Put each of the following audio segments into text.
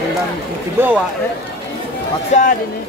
Tinggal dibawa paksa ini.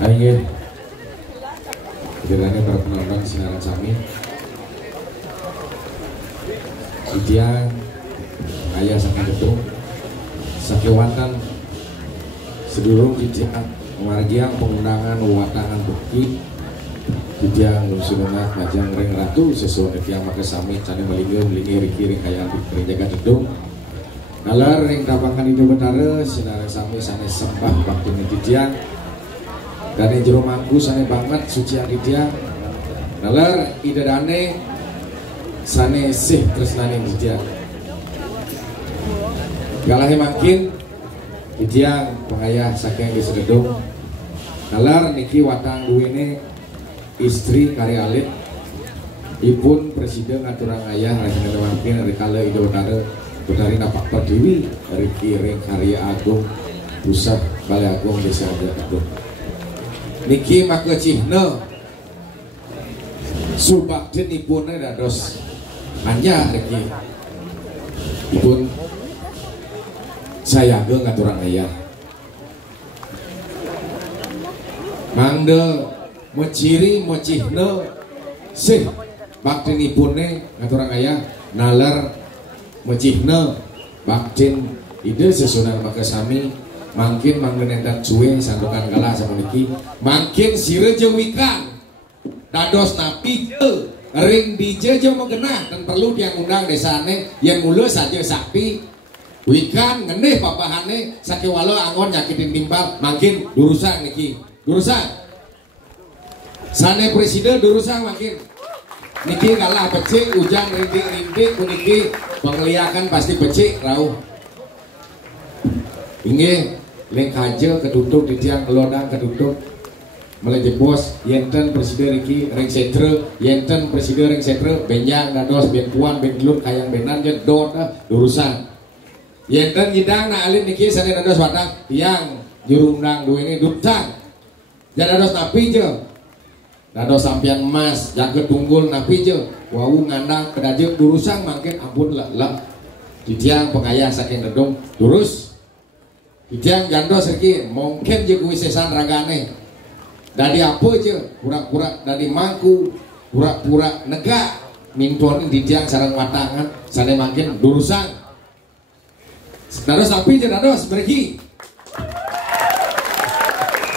Ayo, kiranya para penonton sinaran sami, Idiang ayah sangat gedung, sakewantan sedulur Idiang margiang pengundangan watangan bukti, Idiang lusununat majang ring ratu sesuai Idiang maka sami cane melingir riki kaya ring jaga gedung. Nalar ring tabakan itu betara sinaran sami sane sembah bakti Idiang. Dan yang jero mangku sane banget suci Aditya nalar ida dane sane sih tresnane Aditya galahe mangkin Aditya pengayah saking di sededung nalar niki watang duwene istri karya alit ipun presiden aturang ayah rakyat mangkin rikala ida betara betari napak perdiwi dari kiring karya agung pusat balai agung desa Agung niki maka cihna subaktin ipun dados hanya niki ipun saya ge ngaturang ayah mangde meciri mecihna sih baktin ipun ngaturang ayah nalar mecihna baktin ide sesunan maka sami makin manggenendan cuy sandukan galah sama niki makin sire jewikan dados napi ring DJ je mengenah dan perlu dia undang desane yang mulu saja sakti wikan ngeneh papahane sakiwalo angon nyakitin timbal makin durusan niki durusan sane presiden durusan makin niki galah becik hujan rintik kuniki pengliakan pasti becik rauh inge leng kaje ketutup di tiang kelodang ketutup melejebos yenten presiden Riki ring setre yenten presiden ring setre benjang dados ben puan ben gelur kayang benan jedot urusan yenten ngidang na alit niki sane dados watang tiang jurundang dua ini dutang jadi dados napi je dados sampian emas jaga tunggul napi je wau ngandang kedaje urusan makin ampun lek di tiang pengayah saking gedung durus Ijang jandos lagi mungkin je kuisesan ragane dari apa je pura-pura dari mangku pura-pura negak mintuan di tiang sarang watangan sana makin durusan dados api je dados pergi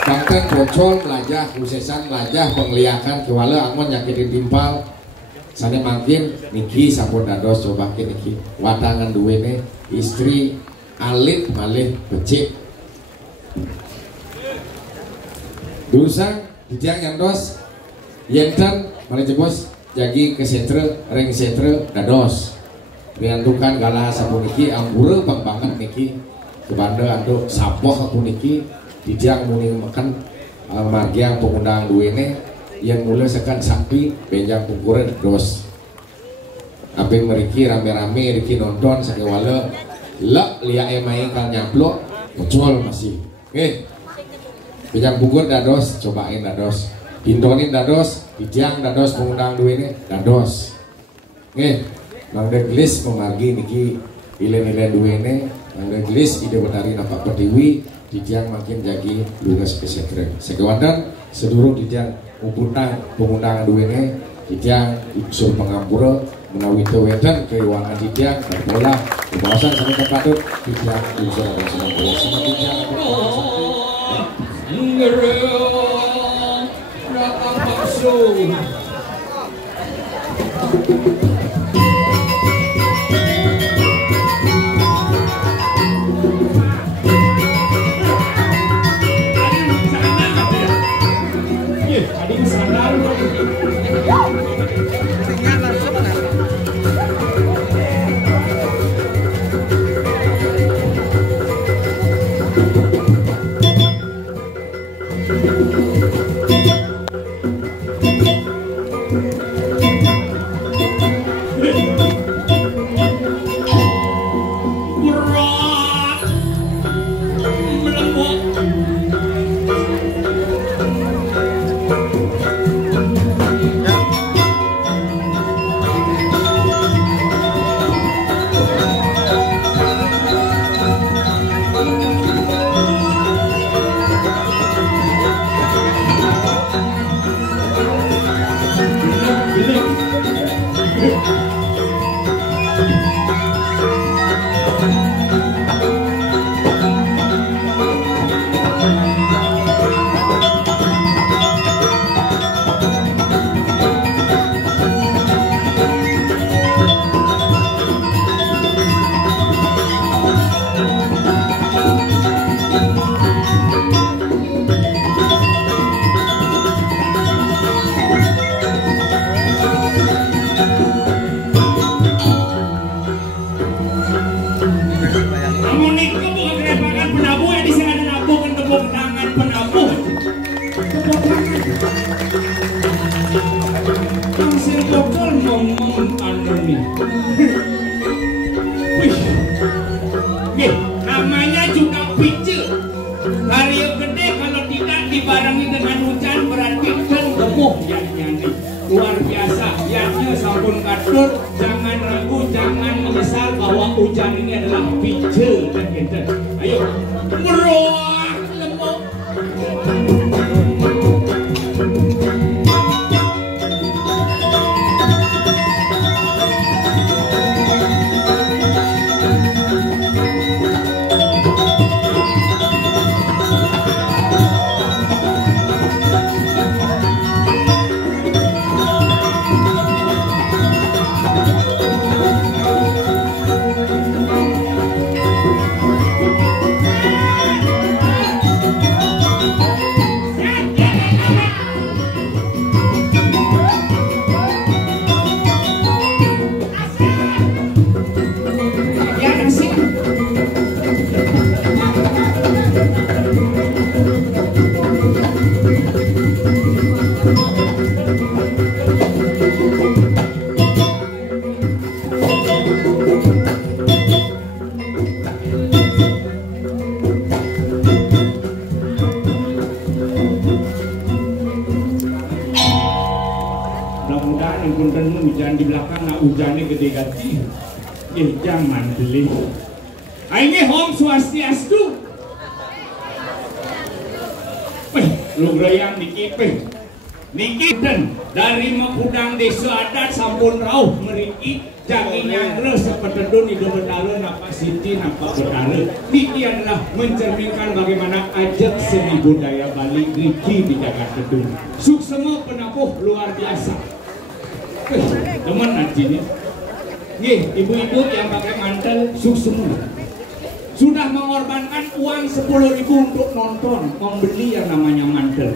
bangten bocol melajah kuisesan melajah pengliakan kewala angon nyakitin timpal sana makin niki sampun dados coba niki watangan duwene istri alit malih becik durusan di tiang yandos yenten malih jebos jagi ke setre ring setre dados riantukan galah sapuniki ambure bang banget niki kebanda anduk sapoh puniki di tiang muni makan margiang pengundang duwene yang mulai sekan sapi benjang pungkuran dos ape meriki rame-rame riki nonton sakewala lek liya emai kal nyaplok muncul masih pinjang bukur dados cobain dados pintonin dados pinjang dados pengundang duit ini dados Bang Deglis memargi niki ilen-ilen duit ini Bang Deglis ide betari napak pertiwi pinjang makin jagi lunas pesetren sekewandan sedurung pinjang umpunang pengundangan duit ini pinjang usul pengampura menawi wedan keuangan dijang bola kebawasan sampai terpadu dijang unsur dan senang bola sama dijang ngerel rata bakso Namanya juga pice. Karya gede kalau tidak dibarengi dengan hujan berarti gemuh yang nyanyi. Luar biasa, yaknya sampun kadur. Jangan ragu, jangan menyesal bahwa hujan ini adalah pice dan gitu. Ayo, meroah lemuk. Hujan di belakang, nak hujannya gede gati. Jangan beli. Ini Om Swastiastu. Lu gerayang dikit. Niki dan dari Mapudang Desa Adat sampun rauh meriki jangi nyangre sepetedun hidup betale napa siti napa betale. Niki adalah mencerminkan bagaimana ajak seni budaya Bali Riki di Jagat Kedung. Suksema penapuh luar biasa. Teman ajinya. Ibu-ibu yang pakai mantel suksema sudah mengorbankan uang 10.000 untuk nonton membeli yang namanya mantel.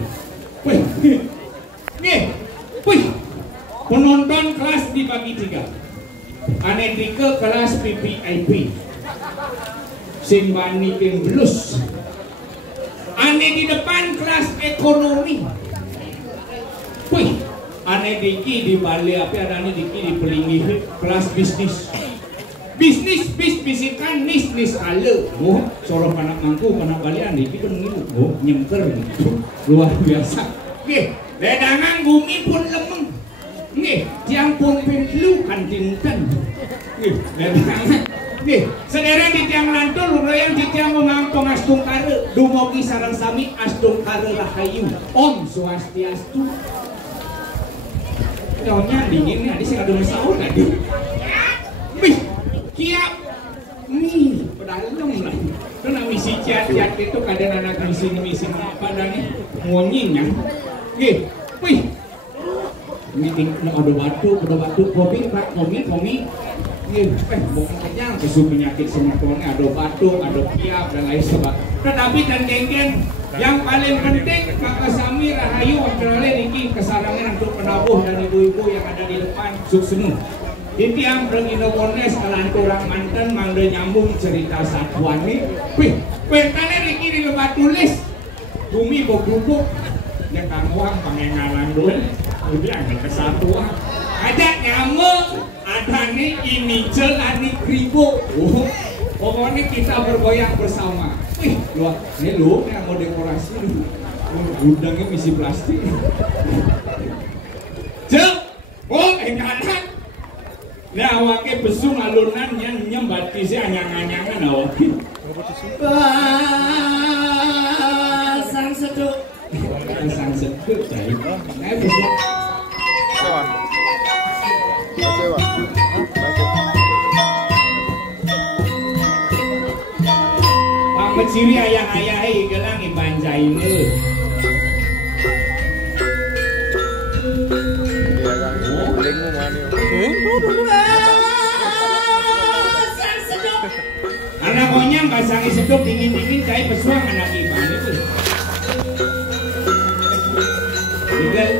Penonton kelas dibagi 3. Ane Dike kelas PPIP, Simbani Ping Blues. Ane di depan kelas ekonomi. Ane Diki di Bali apa ada ane Diki di Pelinggi kelas bisnis. Bisikan nis ale. Soroh panak mangku panak Bali ane Diki kan ngilu. Nyengker gitu. Luar biasa. Ledangan bumi pun lemeng. Tiang pun pintu kantingkan. Ledangan. Sedereng di tiang lantul, yang di tiang mengampung astung kare. Dumogi sarang sami astung kare rahayu. Om Swastiastu. Nyonya dingin nih, saya ada masalah tadi. Kiap. Pedalem lah. Karena misi ciat-ciat itu kadang anak misi apa dan nih ngonyingnya. Meeting ada batu, kopi, bukan kenyang, kesu penyakit semuanya ada batu, ada kiap dan lain sebagainya. Tetapi dan geng-geng yang paling penting kakak Sami Rahayu Akrale Niki kesarangan untuk penabuh dan ibu-ibu yang ada di depan suksenu. Ini yang berinopones kelanturang manten mangde nyambung cerita satuan nih. Pertane Niki di lembat tulis bumi bobubuk yang kamuang pengengalan dulu. Udah ada kesatuan. Ada nyamuk, ada nih ini celani kribo. Pokoknya kita bergoyang bersama. Luar, ini lu yang mau dekorasi nih. Gudangnya misi plastik. Cek, enggak. Nah, awake besung alunan yang nyembati si anyang-anyangan awake. Sang seduk. Sang seduk, cai. Nah, besok. Sewa. Ciri ayah-ayahi gelang ibanjain lu. Anak konyang kasangi seduk dingin-dingin kayak pesuang anak iban itu. Igal.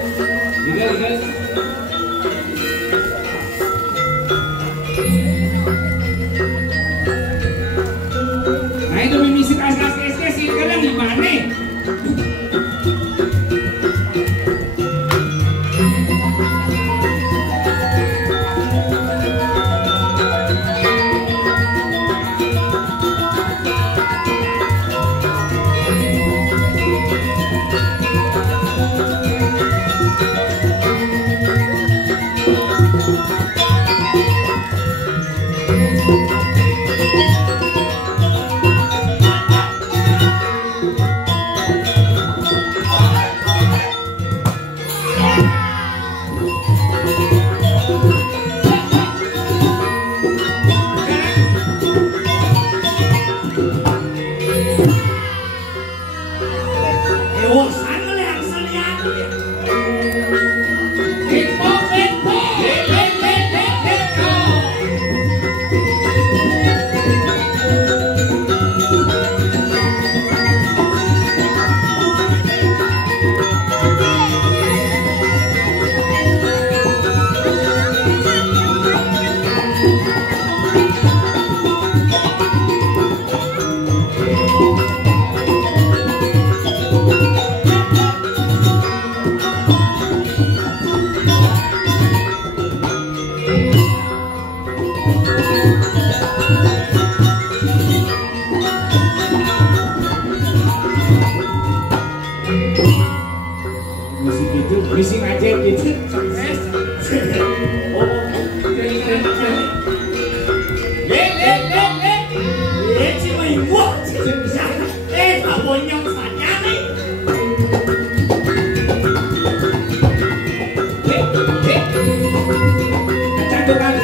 Nah itu mimisi asas-asas sih kalian di mana? Babonyong saja nih. Kecandukan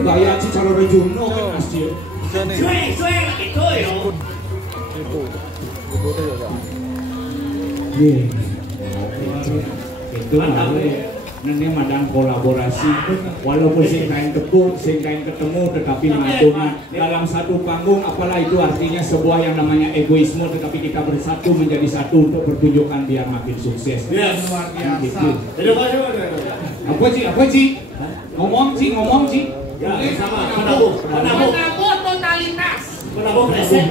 gaya si calon rejuno kan asli. Suwe gitu yo. Itu nanti madang kolaborasi walaupun sing kain tepuk, sing kain ketemu tetapi madungan dalam satu panggung, apalah itu artinya sebuah yang namanya egoisme, tetapi kita bersatu menjadi satu untuk pertunjukan biar makin sukses. Luar biasa. Apa Ci? Ngomong Ci. Ya, sama. Penabuh totalitas. Penabuh present.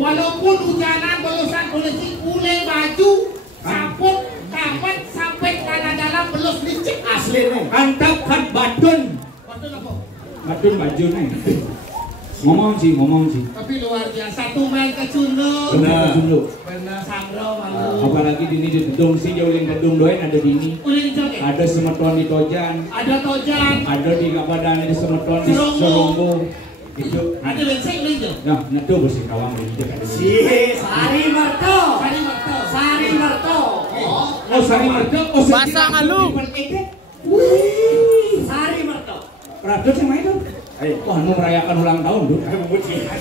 Walaupun hujanan bolosan polisi uleng baju samput kapan sampai tanah dalam belus licik Asli nih. Antap kan batun. Batun apa? Batun baju nih. Ngomong Ci. Tapi luar biasa tuh main ke Cunduk. Benar. Benar sangro malu. Apalagi di gedung sih jauh gedung doen ada di ini. Uleng joget. Ada semeton di Tojan. Ada tojan. Ada di Kapadang di semeton di Seronggo. Seronggo. Itu. Ada lenceng lagi. Nah, itu bersih kawang di dekat Si Sari Marto. Oh, Sari Marto. Oh, Basah ngalu. Wih, Sari Marto. Radot yang main tuh. Wah, nu merayakan ulang tahun tuh. Ada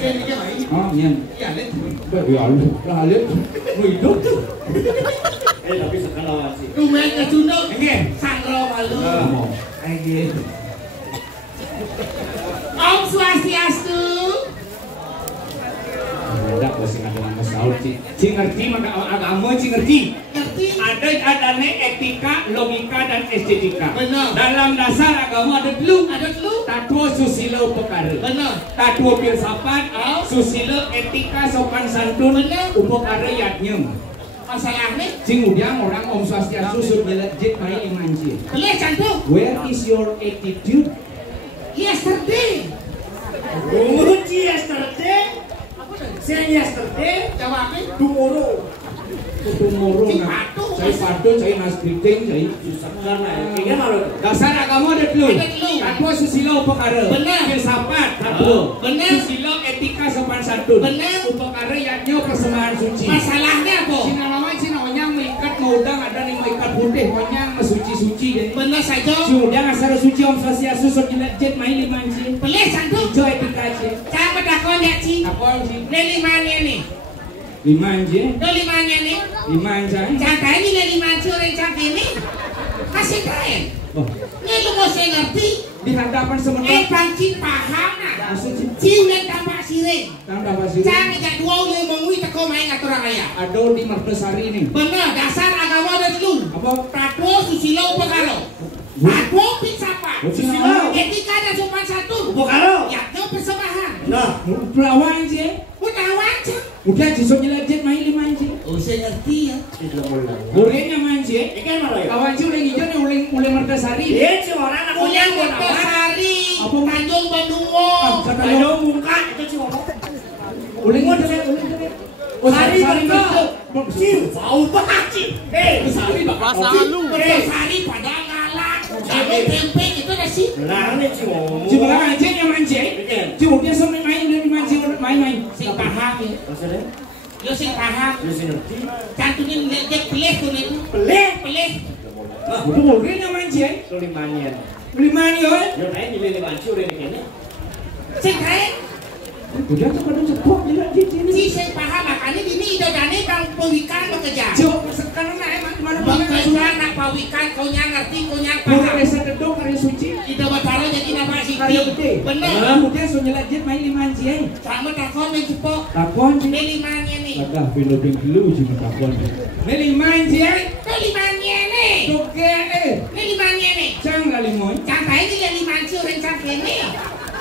yang main. Oh, iya. Iya, Len. Ya Allah, lah lihat. Nu hidup tuh. Tapi sekarang sih. Tuh main ke Cunduk. Oke. Sangro malu. Ngomong. Ayo. Om Swastiastu. Ada posisi dengan Saul Ci ngerti maka agama Ci ngerti. Ngerti? Ada etika, logika dan estetika. Benar. Dalam dasar agama ada dulu. Ada dulu. Tatua susila upakara. Benar. Tatua filsafat, susila etika sopan santun, Benar. upakara yatnyem. Masalahnya Cing udiang orang Om Swastiastu sur jelajit mai imanji. boleh cantik. Where is your attitude? Yesterday. Muji yesterday. Say yesterday. Jawabnya. Tomorrow. Tomorrow Cing nah. patuh. Cai patuh, cai nasbriting, cai. Sekarang ini malu. Dasar agama ada dulu. Ada dulu. Tatua susila upakara. Benar. Filsafat, tatua. Benar. Susila etika sopan santun. Benar. Upakara yatnya persembahan suci. Masalahnya apa? Cina lawan Cina onyang mengikat maudang ada nih mengikat putih onyang mesuci-suci jadi. Benar saja. Sudah asal suci Om Swastiastu sur jelajit mai limanji. Boleh cantik. Ijo etika aja. Siapa dakon ya Ci? Apa sih? Ini limanya nih. Limanji. Ini limanya nih. Limanji. Jangan ini lima orang cantik ini. Masih keren. Oh, Ini lu mau saya ngerti. di hadapan sementara. Panci paham nah. Maksud Ciuman tampak siring. tanda pasir. Jangan gak dua ulang mengui teko main ngatur raya. Ada di Mertesari ini. Benar, dasar agama ada dulu. Apa? Tatua susila upakaro. Tatua filsafat. Susila. Etika dan sopan santun. Upakaro. Yatnya persembahan. Nah, Pelawan sih. Udah wajah. Udah jisok jelajit main limanji. Oh saya ngerti ya. tidak boleh. Gorengnya manji. Ikan malu ya. Kawan sih udah hijau nih uling Mertesari. Dia si orang aku Punya yang Mertesari. Apa? Tanjung Bandungo. Kata Ayo muka itu si ngomong. uling uling. Oh, Sari Merto. Marto. Si bau banget. Sari Basah ngalu. Mertesari pada ngalah. Jago tempe itu ada sih. Nah, ini si ngomong. Cuma anjing yang manji. Cuma dia sampai main udah dimanji main. Sing paham ya. Maksudnya? Yo sing paham. Dia si ngerti. Cantunin dia pelih tuh itu. Pelih. Pelih. Nah, udah gorengnya manji. Tulimannya. Liman yo. Yo naik jadi 5 udah ini kayaknya. Sing keren. Udah tuh pada cepok juga di sini. Si saya paham makanya ini idodane bang pawikan bekerja. Cok sekarang emang mana Bekerja nak pawikan kau ngerti kau Pura paham. desa dedong karya suci. Ida batara jadi nama Siti. Karya gede. Bener. Udah so nyelajit main liman sih. Sama takon main cepok. Takon sih. Ini limannya nih. Adah piloding dulu sih takon. Ini liman sih. Ini limannya nih. Toke Ini limannya nih. Cang lah limon. Sampai ini yang liman sih orang cangkir nih.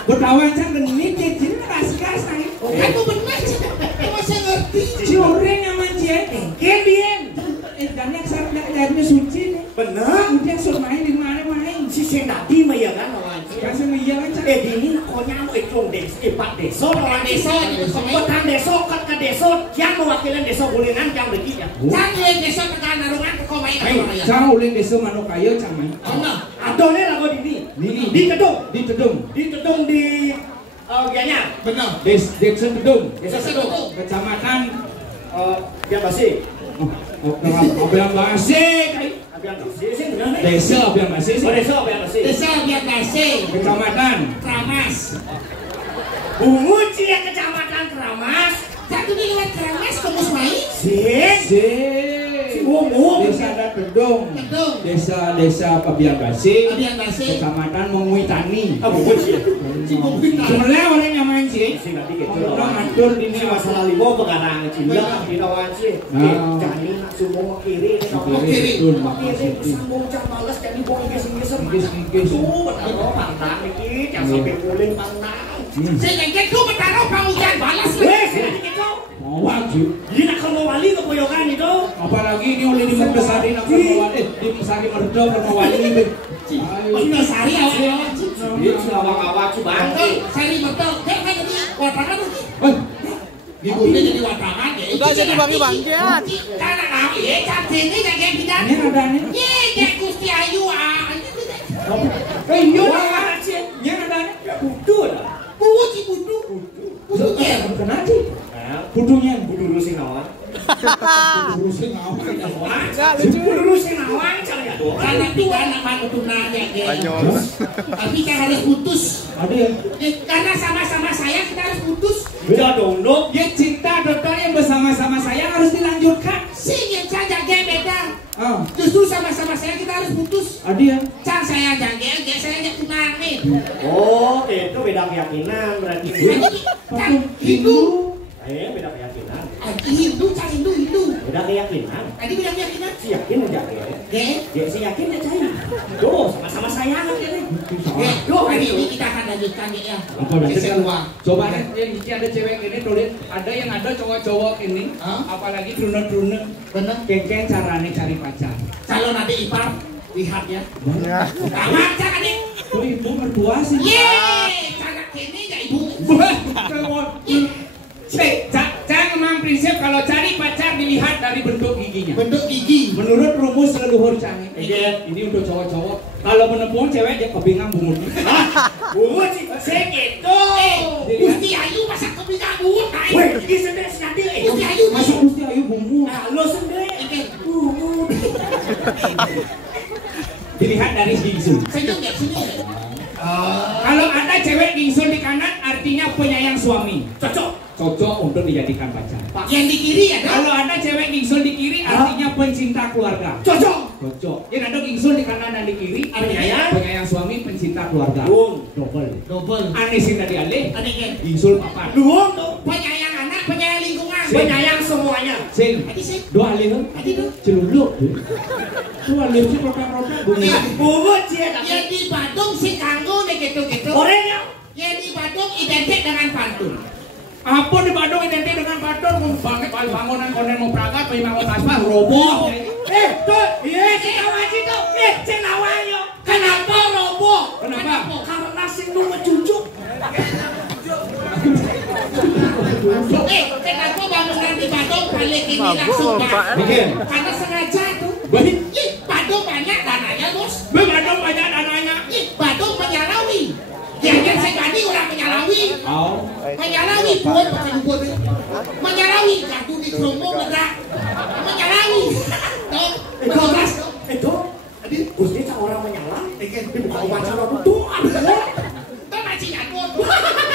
Bertawan cang genit jadi ras-ras nang. Aku bener sih. Kamu saya ngerti. Cioreng aman sih. Kebien. Dan yang sarapnya suci nih. Bener. Udah so main di mana main. Si Senadi mah ya kan orang Kasih iya kan cang. Dini konya mau ikut empat desa orang Desa desa. gitu sama. Kotan desa ke desa yang mewakilkan desa Gulingan yang begitu. Cangkir desa tekan narungan kau main Ayo, apa ya? cang ulin desa manuk kayu cang main. Bener. Adone lagu di Ini di Kedung. di Tedung. Di Kedung di Gianyar. Bener. Desa Tedung. Desa Kedung. Kecamatan Dia masih. Abian Basih. Abian masih sih benar nih. Desa Abian Basih sih. Oh desa Abian masih. Desa biar kasih. Kecamatan Kramas. Bungu cia kecamatan Kramas. Satu di lewat Kramas kamus main. Si Bungu. Desa ada Tedung. Tedung. Desa Abian Basih. Biar kasih. Kecamatan Menguitani. Ah Bungu cia. Sebenarnya orang yang main sih. Si nanti gitu. Orang atur di Ini sini masalah limo pengarang cinta di lawan sih. Jadi nak semua kiri Kiri. kiri sambung cak males jadi boy gesing-gesing. Ngis-ngis. Tuh benar pandang iki yang sampai kuling pandang. Saya yang gitu bertaruh kau hujan balas Weh, lagi. sini gitu. Mau wajib. Jadi nak kalau wali kepoyokan itu. Apalagi ini oleh di Merdesari nak bermawali. Di Merdesari Merdo bermawali ini. Ini sari awal. Itu awak-awak cubang. Sari betul. Kayak kan tadi watangan lagi. Ibunya jadi watangan ya. Udah jadi bang-bang ya. Karena kami ya cantik ini kayak bidan. Ini ada nih. Ye, kayak Gusti Ayu ah. Iya dah. Ini ada nih. Betul. Puji budu. Budunya. Kenapa sih? Budunya. Kudu sing nawan. Urusin apa? Enggak lucu. Kudu sing nawan cara ya. Karena tiga nama ketunanya tapi kan harus putus. Ada ya? Karena sama-sama saya kita harus putus. Ya dong. Ya cinta dokter yang bersama-sama saya harus dilanjutkan. Sing yang saja dia beda. Ah, Justru sama-sama saya kita harus putus. ada ya? Can saya jangge, saya yang tunangan. Oh, itu beda keyakinan berarti. Can Hindu. Beda keyakinan. Hindu, can Hindu. Beda keyakinan. Tadi bilang yakinan. Si yakin aja ya. Dia si yakin ya cai. Tuh sama-sama sayang kan ini. Hari ini kita akan lanjutkan ya. Apa Geser uang. Coba deh, yang ini ada cewek ini tulis, ada yang ada cowok-cowok ini, apalagi drone-drone, Bener. kengkeng caranya cari pacar. Kalau nanti ipar lihat ya. Kawan jangan nih. Oh ibu mertua sih. Yeay, cara kini ya ibu. Jangan memang prinsip kalau cari pacar dilihat dari bentuk giginya. Bentuk gigi. Menurut rumus leluhur canggih, ini untuk cowok-cowok. Kalau menemukan cewek dia kebingang bungut. Bungut sih, saya gitu. Gusti Ayu masa kebingang bungut. Weh, ini sendiri senadi. Gusti Ayu Masuk Gusti Ayu bungut. Nah, lo sendiri. bungut. Dilihat dari gingsul. Senyum ya sini. Kalau ada cewek gingsul di kanan, artinya penyayang suami. Cocok untuk dijadikan pacar. Yang di kiri ya dong. Kalau ada cewek gingsul di kiri, artinya pencinta keluarga. Cocok. Yang ada gingsul di kanan dan di kiri, artinya penyayang suami, pencinta keluarga. Double. Aneh sih tadi alih. Aneh Gingsul papat. Luang tuh. penyayang anak, penyayang lingkungan. Penyayang semuanya. Sing. Tadi sih. Dua alih kan? Tadi tuh. Celuluk. Dua alih sih roda-roda bunyi. Bungut sih ya. Yang di Badung si kanggo deh gitu-gitu. Orangnya. Yang di Badung identik dengan pantun. Apa di Badung identik dengan Badung? Bangkit bangunan konen mau berangkat, mau tasbah, roboh. Tuh, iya si kawan itu. Cek lawannya. Kenapa roboh? Kenapa? Karena sing lu mencucuk. Kenapa bangunan di Badung balik ini langsung Bikin. karena sengaja tuh. Baik. Ih, Badung banyak dananya bos. Badung banyak dananya. Ih, Badung menyalawi. Jangan sekali orang menyalawi. Oh. Menyalawi buat bukan buat. Menyalawi jatuh di keromong ledak. Menyalawi. Tuh, bergegas tuh. Itu. Gusti orang menyala. Dibuka wawancara tuh. Aduh. Tuh masih nyangkut.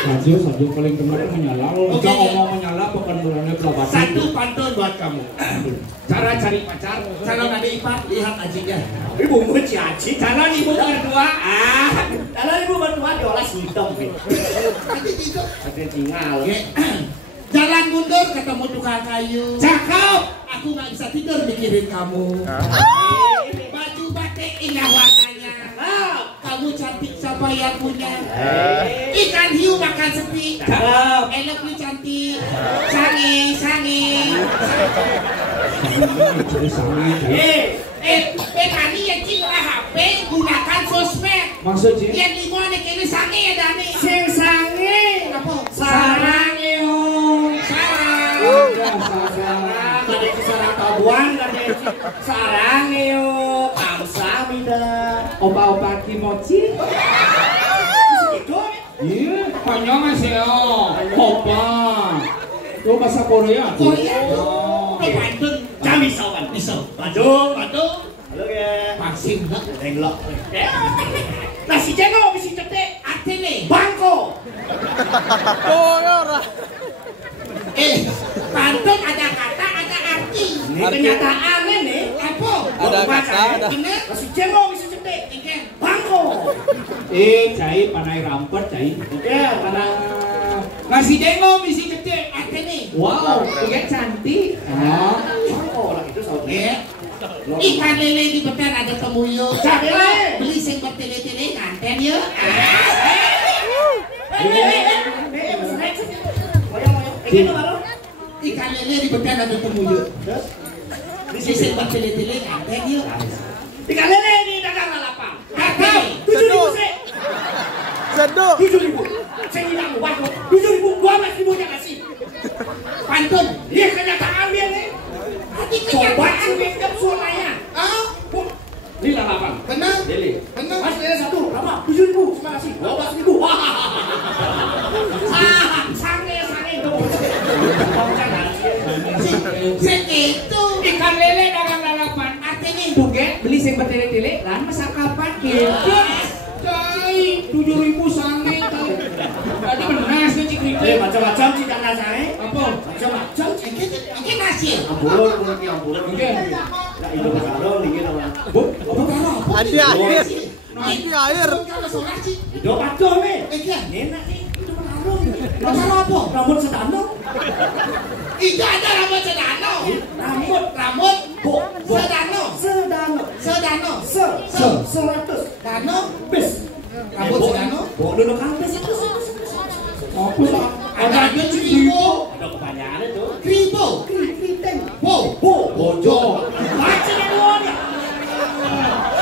Saja paling kemarin menyala. Oke, ngomong menyala bukan bulannya pelabat. Satu pantun buat kamu. Cara cari pacar. Calon adik ipar, lihat ajinya. Ibu mau ciaci. Calon ibu berdua. Kalau ibu berdua diolah hitam. Nanti gitu. Ada tinggal. Oke. Jalan mundur ketemu tukang kayu. Cakep. Aku nggak bisa tidur mikirin kamu. Baju batik indah warnanya. Kamu cantik siapa yang punya? Ikan hiu makan sepi. Enak nih cantik. Sange. Tadi yang cinglah HP gunakan sosmed. Maksudnya? Yang limone kene sange ya Dani. Sing sange. Apa? Sarang yo. Sarang. Tadi sarang tabuan tadi. Sarang yo. Kamsahamnida. Opa-opa kimochi. Itu. Iya, panjang sih yo. Opa. Itu bahasa Korea. Korea. Pantun. Kami sawan. Bisa. Baju. Halo ya. Vaksin lah. Tenglok. Nasi jengol mesti cetek. Atene. Bangko. Oh, ya ora. Pantun ada kata, ada arti. Ini kenyataan ini. Apa? Ada kata, ada. Bener? Nasi jengol mesti cetek. Ikan. Bangko. Cai panai rampet cai. Oke, mana? Nasi jengol misi gede. Atene. Wow, dia cantik. Bangko lah itu saudara. Ikan lele di bekan ada temuyuk. Lele. Beli sing bertele-tele nganten yuk. Ikan lele di bekan ada temuyuk. Beli sing bertele-tele nganten yuk. Ikan lele ini dagang lapang. Kakak. 7.000 sih. Seduk. 7.000. Saya tidak mau 7.000, 12.000 nya kasih. Pantun. Iya kenyataan dia nih. Hati Coba kenyataan. ambil suaranya. Ini lah lapang. Benar. Deli. Benar. Mas lele satu. Berapa? 7.000. Terima kasih. 12.000. Sange dong. Segitu. Ikan lele dagang lalapan. Atene. Duge beli sing bertele-tele lan masak kapan gitu. Cai 7.000 sange tau. Tadi benas ke cik Macam-macam sih jangan sange. Apa? Macam-macam. Ikan nasi. Ampun. Oke. Nah, itu kalau dingin apa? Adi air. Adi air. Kalau sorak sih. Itu kacau nih. Ikan. Enak nih. Itu pengaruh. Masalah apa? Rambut sedano. Itu ada rambut sedano. Rambut sedano. Seratus. Dano. Bis. Rambut sedano. Boleh dong kampus itu. Apa? Ada kribo. Ada kebanyakan itu. Kribo. Kriteng. Bojo. Baca yang dua nih.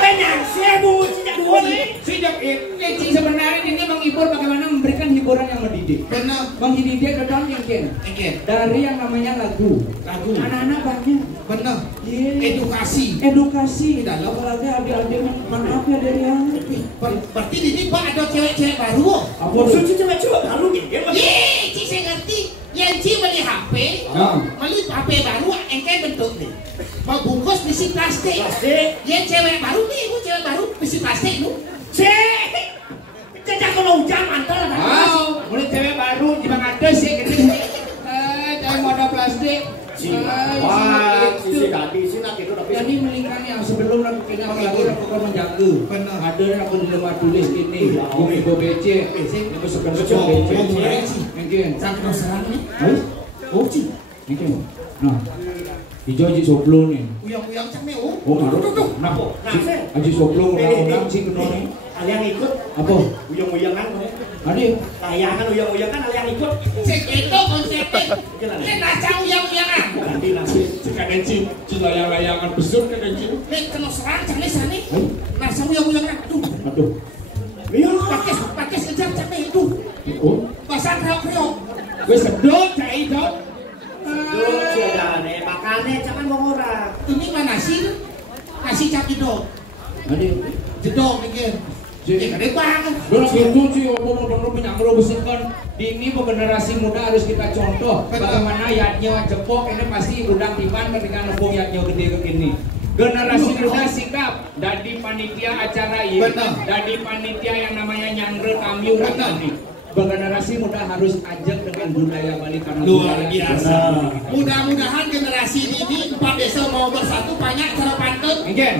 Penyang sebu sejak dua nih. Sejak itu sebenarnya ini menghibur bagaimana memberikan hiburan yang mendidik. Benar. Mendidik ke dalam yang dari yang namanya lagu. Anak-anak banyak. Benar. Yeah. Edukasi. Dalam. Apalagi adik-adik maaf ya dari yang. Berarti ini Pak ada cewek-cewek baru. Apa? Suci cewek-cewek baru nih. Cik saya ngerti. Yang Cik beli HP, beli HP baru, engkau bentuk nih. Mau bungkus besi plastik. Yang cewek baru nih, ibu cewek baru besi plastik lu. Cek. Jajak kalau hujan mantel. Mulai cewek baru jangan ada sih gede. Cewek modal plastik. Wah, sisi tadi sih nak itu tapi. Jadi melingkar yang sebelum aku kena lagi aku akan menjaga. Ada aku di lemah tulis ini. Ibu BC, ibu sekarang BC. Mungkin. Sampai serang nih. Oh sih. Mungkin. Nah, hijau aji soblo nih. Uyang-uyang came Oh ngaruh. Nah, aji soblo orang sih kena nih. Kalian ikut Apa? uyang-uyangan. Adik. Tayangan uyang-uyangan kalian ikut. Cek itu konsepnya. Ini nasa uyang-uyangan. Ganti nasi. Sekarang sih layang-layangan besar kan sih. Nek kena serang came sana. Nasa uyang-uyangan. Aduh. Pakai kejar came itu. Oh. Pasang reok-reok. Wes sedot cai dot. Dulu sih ada nih makannya jangan mau orang. Ini mah nasi cap jedok. Adik. Jedok mikir. Gede banget. Dulu gitu sih, omong-omong menyangkul bersihkan. Ini generasi muda harus kita contoh. Bagaimana yatnya jepok ini pasti udang timan ketika nepung yatnya gede ke ini. Generasi muda sikap dari panitia acara ini, dari panitia yang namanya nyangre kami nanti. Generasi muda harus ajak dengan budaya Bali karena Luar budaya biasa. Mudah-mudahan generasi ini 4 desa mau bersatu banyak cara pantun.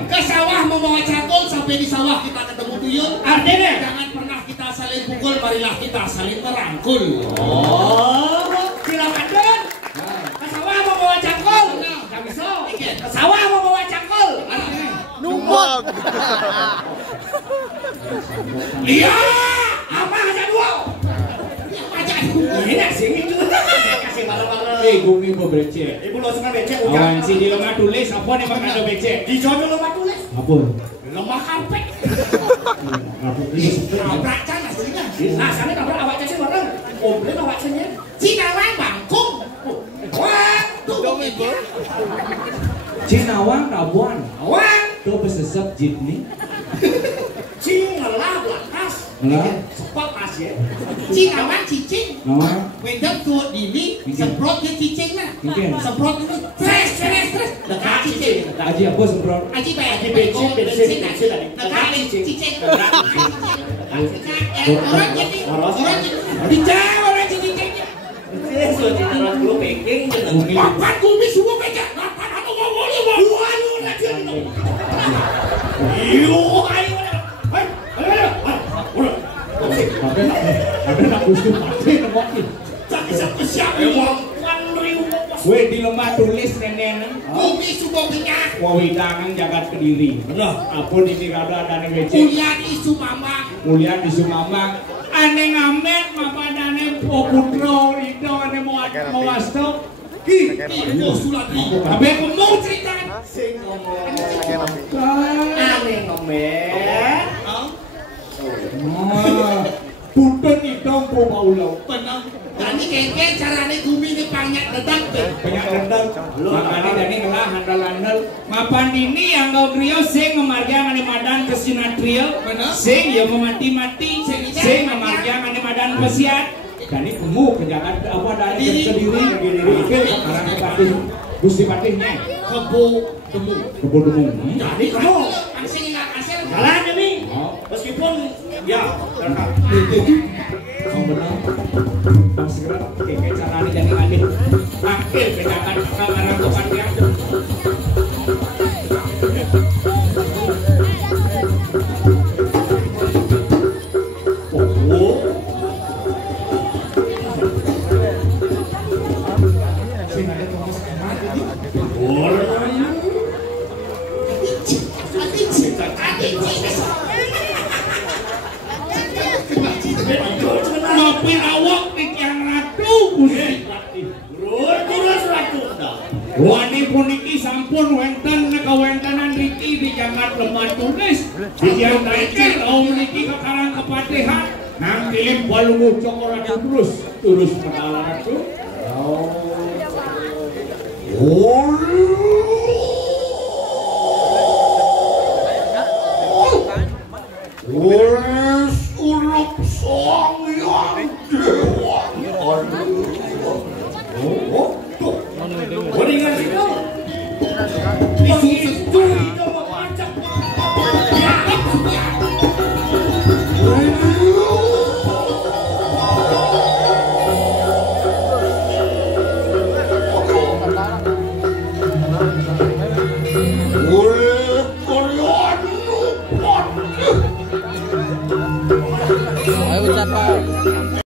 Ke sawah membawa cangkul sampai di sawah kita ketemu tuyul. Artinya Jangan pernah kita saling pukul, marilah kita saling merangkul. Oh, silakan. Ke sawah mau bawa cangkul. Ke sawah mau bawa cangkul. Numpang. Iya, Apa aja dua? Ini nasi itu. Kasih malam-malam. Gumi mau becek. Ibu lo suka becek. Awan si di lemah tulis apa nih makan ada becek? Di jodoh lemah tulis. Apa? lemah kampek. Nabrak can aslinya. Nah, sana nabrak awak can bareng. Omble awak cannya. Cinawang bangkung. Wah, tuh itu. Cinawang rabuan. Wah, Tuh pesesep jitni. Cingelah lakas. Lah, Sepot asya. Cinawang cicing. nama Wedang tuh dini semprot ke cicing lah. Mungkin. Semprot itu stres. Dekat cicing. Aji apa semprot? Aji bayar Aji bensin tadi. Dekat cicing. Orang jadi dijawab orang cicingnya. Orang dulu peking. Papan bumi semua beja. Papan atau mau lu lagi. Iyo, ayo. Ada nak busuk pasti nembok ni. Siapa Weh di lemah tulis nenek. bumi semua minyak. Wawidangan jagat Kediri. Benar. Apun ini kada ada nih becek. Kuliah di Sumambang. Kuliah di Sumambang. Ane ngamet mapadane Putro Rido ane mau wasto. Ki, mau sulati. Abe Mau cerita. Aneh ngomen. Punten idong po maulau. Benar. Tadi kengkeng carane bumi ini banyak dedak. Banyak rendang. Makanya jadi ngelah handal-handal. Mapan ini yang kau trio sing memarjang ane madan kesinatrio. Benar. Sing yang memati-mati. Sing memarjang ane madan pesiat. Dan ini gemuk kejangan apa dari Kediri. Itu sekarang patih. Gusti patihnya. Kebo demu. Kebo demu. Jadi kamu Asing enggak asing. jalan ini. Oh. Meskipun ya, terkak. Oh benar. Segera kayak cara ini jadi adil. Akhir kejangan karena bukan dia. Ngopi awak di yang ratu Gusti. Terus ratu dah. Wani puniki sampun wenten kawentanan Riki di jagat lemah tulis. Didian taiker om niki kekarang kepatihan. Nang kilim balungu cokora terus pedala ratu. Uruk sang yang dewa. Waringan itu. Isu